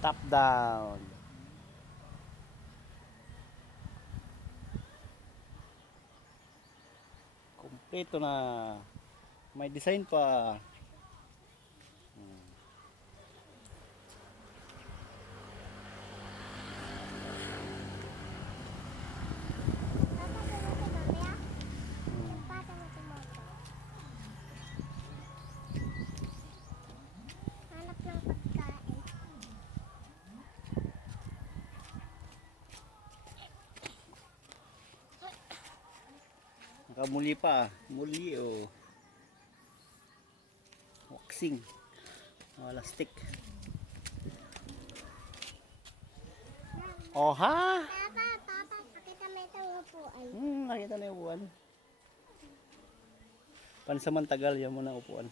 Top down. Kompleto na. May design pa. Hanap ng pagkain. Nakamuli pa. Muli oh. Waxing. Wala stick. Oh ha? Papa, pakita mo itong upuan. Nakita na yung upuan. Pansamantagal yan mo na upuan.